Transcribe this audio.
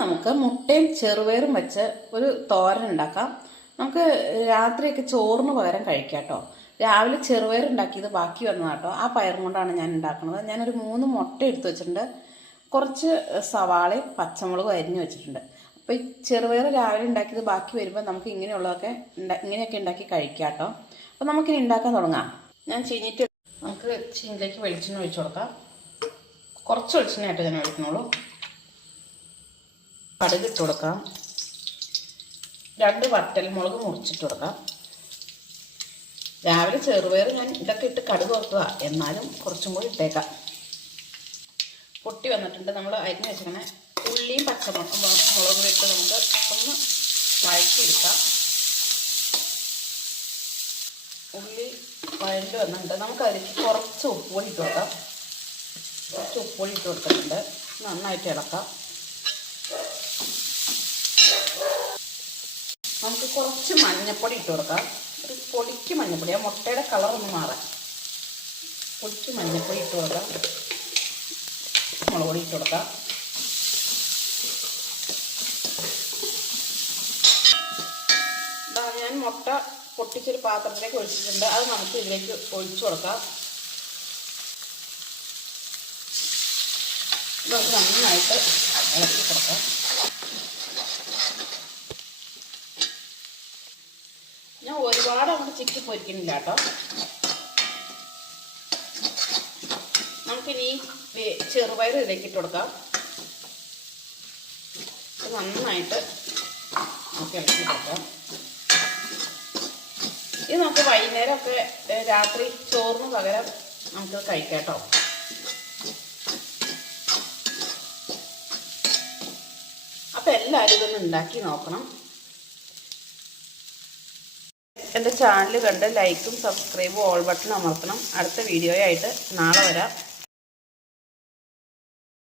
നമുക്ക് മുട്ടയും ചെറുപയറും വെച്ച് ഒരു തോരൻ ഉണ്ടാക്കാം. നമുക്ക് രാത്രിയൊക്കെ ചോറിന് പകരം കഴിക്കാം കേട്ടോ. രാവിലെ ചെറുപയർ ഉണ്ടാക്കിയത് ബാക്കി വന്നതാട്ടോ ആ പയറും കൊണ്ടാണ് ഞാൻ ഉണ്ടാക്കുന്നത്. ഞാനൊരു മൂന്ന് മുട്ട എടുത്തു വെച്ചിട്ടുണ്ട്. കുറച്ച് സവാളയും പച്ചമുളകും അരിഞ്ഞു വെച്ചിട്ടുണ്ട്. അപ്പോൾ ഈ ചെറുപയർ രാവിലെ ഉണ്ടാക്കിയത് ബാക്കി വരുമ്പോൾ നമുക്ക് ഇങ്ങനെയുള്ളതൊക്കെ ഇങ്ങനെയൊക്കെ ഉണ്ടാക്കി കഴിക്കാം കേട്ടോ. അപ്പോൾ നമുക്കിനി ഉണ്ടാക്കാൻ തുടങ്ങാം. ഞാൻ ചീഞ്ഞിട്ട് നമുക്ക് ചീനിലേക്ക് വെളിച്ചെണ്ണ ഒഴിച്ചു കൊടുക്കാം. കുറച്ച് വെളിച്ചെണ്ണയായിട്ട് ഞാൻ ഒഴിക്കുന്നുള്ളൂ. കടുക് ഇട്ട് കൊടുക്കാം. രണ്ട് വറ്റൽമുളക് മുറിച്ചിട്ട് കൊടുക്കാം. രാവിലെ ചെറുപയർ ഞാൻ ഇതൊക്കെ ഇട്ട് കടുക് ഓർക്കുക എന്നാലും കുറച്ചും കൂടി ഇട്ടേക്കാം. പൊട്ടി വന്നിട്ടുണ്ട്. നമ്മൾ അരിഞ്ഞ് വെച്ചിങ്ങനെ ഉള്ളിയും പച്ചമുളകും മുളകും ഇട്ട് നമുക്ക് ഒന്ന് വഴറ്റിയെടുക്കാം ഉള്ളി വഴണ്ട് വന്നിട്ടുണ്ട്. നമുക്ക് അതിലേക്ക് കുറച്ച് ഉപ്പുപൊടി ഇട്ട് കൊടുക്കാം. കുറച്ച് ഉപ്പുപൊടി ഇട്ട് കൊടുത്തിട്ടുണ്ട്. നന്നായിട്ട് ഇളക്കാം. നമുക്ക് കുറച്ച് മഞ്ഞപ്പൊടി ഇട്ട് കൊടുക്കാം. ഒരു പൊടിക്ക് മഞ്ഞപ്പൊടി ആ മുട്ടയുടെ കളർ ഒന്ന് മാറാം. പൊടിക്ക് മഞ്ഞപ്പൊടി ഇട്ട് കൊടുക്കാം. മുളക് പൊടി ഇട്ട് കൊടുക്കാം. ഞാൻ മുട്ട പൊട്ടിച്ചൊരു പാത്രത്തിലേക്ക് ഒഴിച്ചിട്ടുണ്ട്. അത് നമുക്ക് ഇതിലേക്ക് ഒഴിച്ചു കൊടുക്കാം. നന്നായിട്ട് ഇളക്കി കൊടുക്കാം. ഞാൻ ഒരുപാട് അങ്ങോട്ട് ചിക്കി പൊരിക്കുന്നില്ല കേട്ടോ. നമുക്കിനി ചെറുപയർ ഇതിലേക്ക് കൊടുക്കാം. നന്നായിട്ട് ഇളക്കി ഇത് നമുക്ക് വൈകുന്നേരമൊക്കെ രാത്രി ചോറിന് പകരം നമുക്ക് കഴിക്കാം കേട്ടോ. അപ്പം എല്ലാവരും ഇതൊന്ന് ഉണ്ടാക്കി നോക്കണം. എന്റെ ചാനൽ കണ്ട് ലൈക്കും സബ്സ്ക്രൈബും ഓൾ ബട്ടൺ അമർത്തണം. അടുത്ത വീഡിയോ ആയിട്ട് നാളെ വരാം.